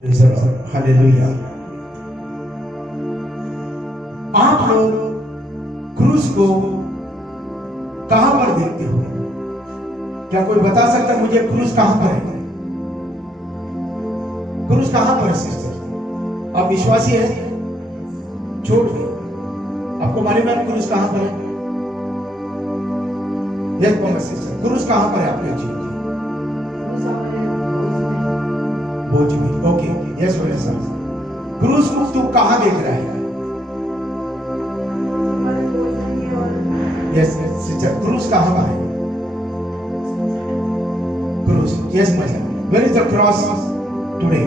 Hallelujah. आप लोग क्रूस को कहां पर देखते हो? क्या कोई बता सकता है मुझे क्रूस कहां पर है? क्रूस कहां पर है सिस्टर? आप विश्वासी है? छोड़ दे। आपको मालूम है क्रूस कहां पर है? यस बोलो सिस्टर, क्रूस कहां पर है आपके जीवन? बोझ में। ओके, यस बोले सर। क्रूस को तू कहां देख रहा है? यस सिस्टर, क्रूस कहां पर है? क्रूस, yes mother, where is the cross today?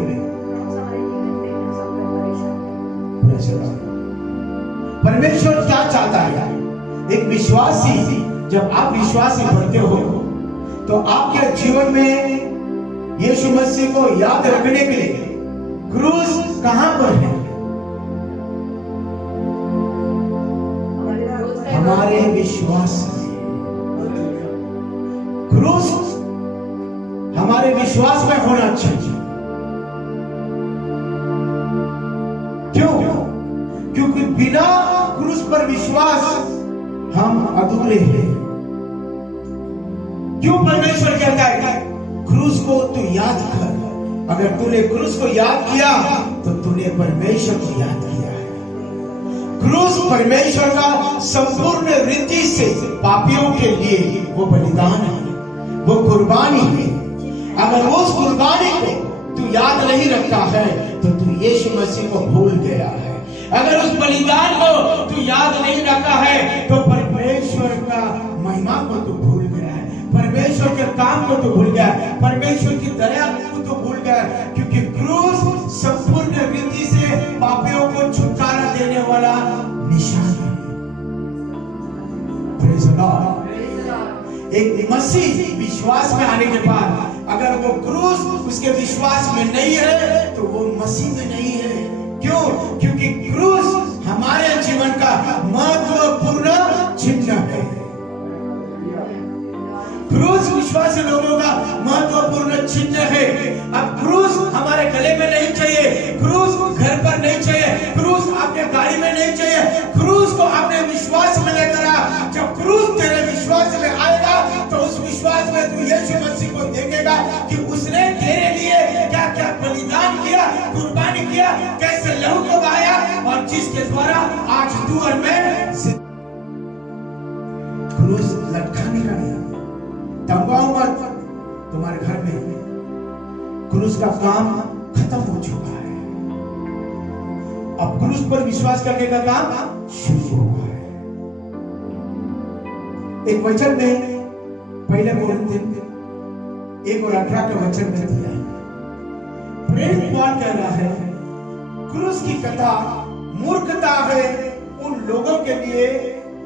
परमेश्वर क्या चाहता है? एक विश्वासी, जब आप विश्वासी बनते हो तो आपके जीवन में यीशु मसीह को याद रखने के लिए क्रूस कहां पर है? हमारे विश्वास में। क्रूस हमारे विश्वास में होना चाहिए। क्यों? क्योंकि बिना क्रूस पर विश्वास हम अधूरे हैं। क्यों परमेश्वर कहता है क्रूस को तू याद कर? अगर तूने क्रूस को याद किया तो तूने परमेश्वर को याद किया है। क्रूस परमेश्वर का संपूर्ण रीति से पापियों के लिए वो बलिदान है, वो कुर्बानी है। अगर उस कुर्बानी को तू याद नहीं रखता है तो तू यीशु मसीह को भूल गया है। अगर उस बलिदान को तू याद नहीं रखा है तो परमेश्वर का महिमा को तू भूल गया है, परमेश्वर के काम को तो भूल गया, परमेश्वर की दया को तो भूल गया। क्योंकि क्रूस संपूर्ण रीति से पापियों को छुटकारा देने वाला निशान है। Praise God. एक मसीह विश्वास में आने के बाद अगर वो क्रूस उसके विश्वास में नहीं है तो वो मसीह में नहीं है। क्यों? क्योंकि क्रूस हमारे जीवन का महत्वपूर्ण चिन्ह है। क्रूस विश्वासी लोगों का महत्वपूर्ण चिन्ह है। अब क्रूस हमारे गले में नहीं चाहिए, क्रूस घर पर नहीं चाहिए, क्रूस आपके गाड़ी में नहीं चाहिए। क्रूस को अपने विश्वास में लेकर आ। जब क्रूस तेरे विश्वास में आएगा तो उस विश्वास में तू यीशु मसीह को देखेगा कि उसने तेरे लिए क्या क्या बलिदान किया, कुर्बानी किया, कैसे लहू को बहाया और जिसके द्वारा आज तू और मैं क्रूस लटकाने का नहीं। तंबाऊ मत, तुम्हारे घर में क्रूस का काम खत्म हो चुका है। अब क्रूस पर विश्वास करने का काम शुरू हुआ है। एक वचन में पहले कोरिन्थियों 1:18 के वचन में दिया है। प्रेरित पौल कह रहा है क्रूस की कथा मूर्खता है उन लोगों के लिए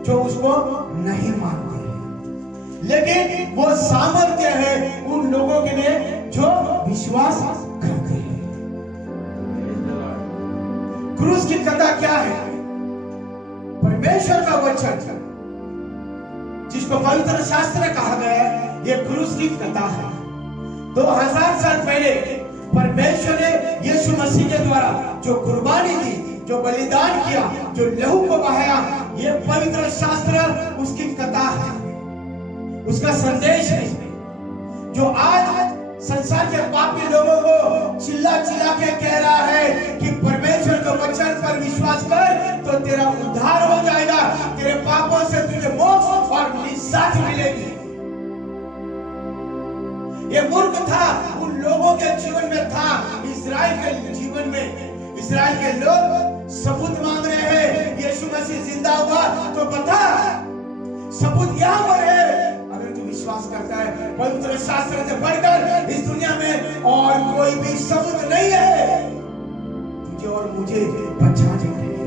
जो उसको नहीं मानते, लेकिन वो सामर्थ्य है उन लोगों के लिए जो विश्वास करते हैं। क्रूस की कथा क्या है? परमेश्वर का वचन जिसको पवित्र शास्त्र कहा गया है, ये क्रूस की कथा है। 2000 साल पहले परमेश्वर ने यीशु मसीह के द्वारा जो कुर्बानी दी, जो बलिदान किया, जो लहू को बहाया, ये पवित्र शास्त्र उसकी कथा है, उसका संदेश है। जो आज संसार के पापी लोगों को चिल्ला चिल्ला के कह रहा है कि परमेश्वर के वचन पर विश्वास कर तो तेरा उद्धार हो जाएगा, तेरे पापों से तुझे मोक्ष और निजात मिलेगी। ये मूर्ख था उन लोगों के जीवन में था। इस्राएल के जीवन में इस्राएल के लोग सबूत मांग रहे हैं यीशु मसीह जिंदा हुआ तो बता, सबूत यहाँ पर है। विश्वास करता है पवित्र शास्त्र से बढ़कर इस दुनिया में और कोई भी सबूत नहीं है तुझे और मुझे बचाने के लिए।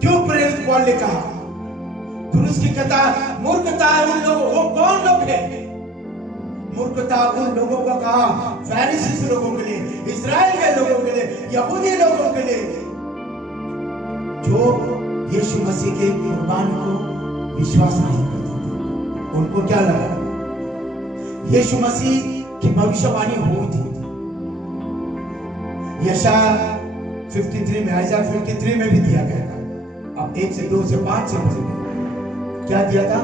क्यों प्रेरित पौल ने कहा क्रूस की कथा मूर्खता है उन लोगों? वो कौन लोग हैं? मूर्खता उन लोगों का कहा फरीसी लोगों के लिए, इस्राएल के लोगों के लिए, यहूदी लोगों के लिए जो यीशु मसीह के कुर्बानी को विश्वास नहीं करते थे। उनको क्या लगा? यीशु मसीह की भविष्यवाणी हुई थी यशाया 53 में, आयशा 53 में भी दिया गया था। अब 1 से 2 से 5 से पढ़ेंगे। क्या दिया था?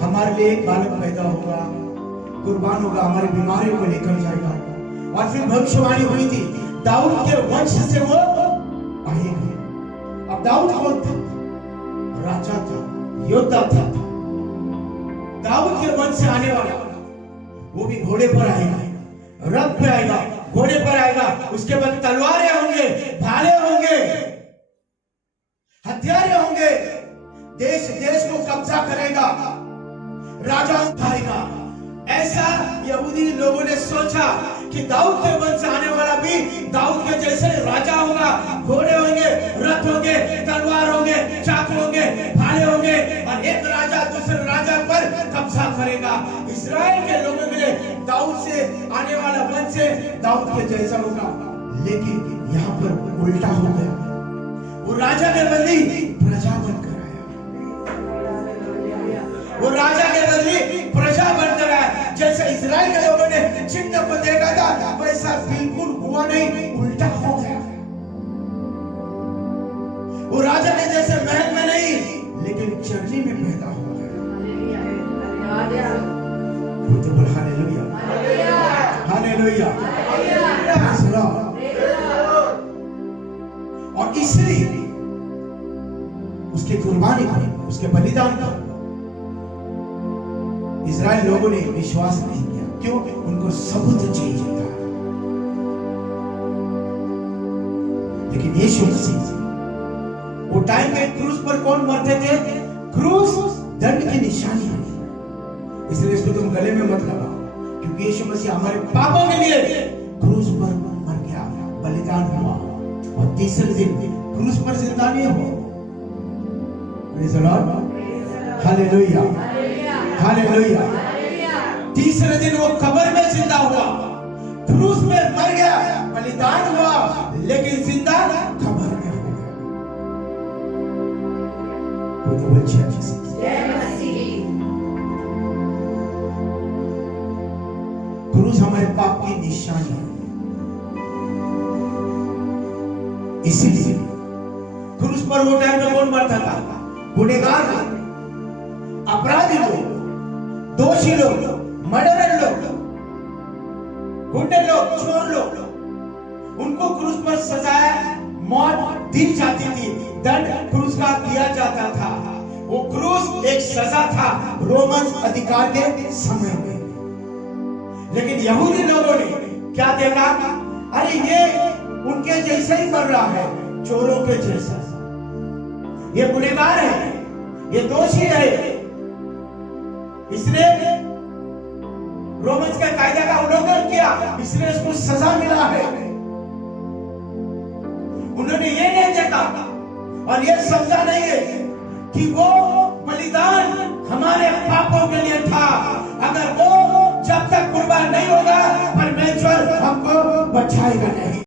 हमारे लिए एक बालक पैदा होगा, कुर्बान होगा, हमारी बीमारियों को लेकर जाएगा। और फिर भविष्यवाणी हुई थी, दाऊद के वंश से वो आएंगे। अब दाऊद कौन था? राजा था, योद्धा था। दाऊद के वंश से आने वाला, वो भी घोड़े पर आएगा, रथ पे आएगा, घोड़े पर आएगा। उसके बाद तलवारें होंगे, भाले होंगे, हथियारे होंगे। देश देश को कब्जा करेगा, राजा उठाएगा। ऐसा यहूदी लोगों ने सोचा कि दाऊद के वंश से आने वाला भी दाऊद के जैसे राजा होगा। घोड़े होंगे, रथ होंगे, तलवार होंगे, चाकू होंगे, भाले होंगे, और एक राजा दूसरे राजा पर कब्जा करेगा। इस्राएल के लोगों के लिए दाऊद से आने वाला वंश से दाऊद के जैसा होगा। लेकिन यहाँ पर उल्टा हो गया। वो राजा के बदली प्रजा बनकर आया। वो राजा के बदली प्रजा बनकर आया। जैसे इस्राएल के लोगों ने चिन्ह को देखा था, वैसा बिल्कुल हुआ नहीं, उल्टा हो गया। वो राजा के जैसे महल में नहीं, लेकिन चरनी में पैदा हो गया। वो तो बोल हालेलुया, हालेलुया। और इसलिए उसके कुर्बानी पर, उसके बलिदान पर इस्राएल लोगों ने विश्वास नहीं किया। क्यों? उनको सबूत चाहिए था। लेकिन यीशु मसीह, वो टाइम में क्रूस पर कौन मरते थे? क्रूस दंड की निशानी है, इसलिए इसको तुम गले में मत लगाओ। क्योंकि यीशु मसीह हमारे पापों के लिए क्रूस पर मर गया, बलिदान हुआ, और तीसरे दिन क्रूस पर जिंदा नहीं हुआ। Praise the Lord, hallelujah, hallelujah. तीसरे दिन वो कब्र में जिंदा हुआ, क्रूस पे मर गया, बलिदान हुआ, लेकिन जिंदा कब्र में हो गया। वो तो बोल जय मसीह। क्रूस हमारे पाप की निशानी है। इसीलिए क्रूस पर वो टाइम में कौन मरता था? गुनहगार लोग, अपराधी लोग, दोषी लोग, मर्डरर लोग, गुंडे लोग, चोर लोग, उनको क्रूस पर सजाया, मौत दी जाती थी, दंड क्रूस का दिया जाता था। वो क्रूस एक सजा था रोमन अधिकार के समय में। लेकिन यहूदी लोगों ने क्या देखा? अरे ये उनके जैसे ही कर रहा है, चोरों के जैसा। ये गुनहगार है, ये दोषी है, इसने रोमन्स के कायदे का उल्लंघन किया, इसलिए इसको सजा मिला है। उन्होंने ये नहीं देखा और ये समझा नहीं है कि वो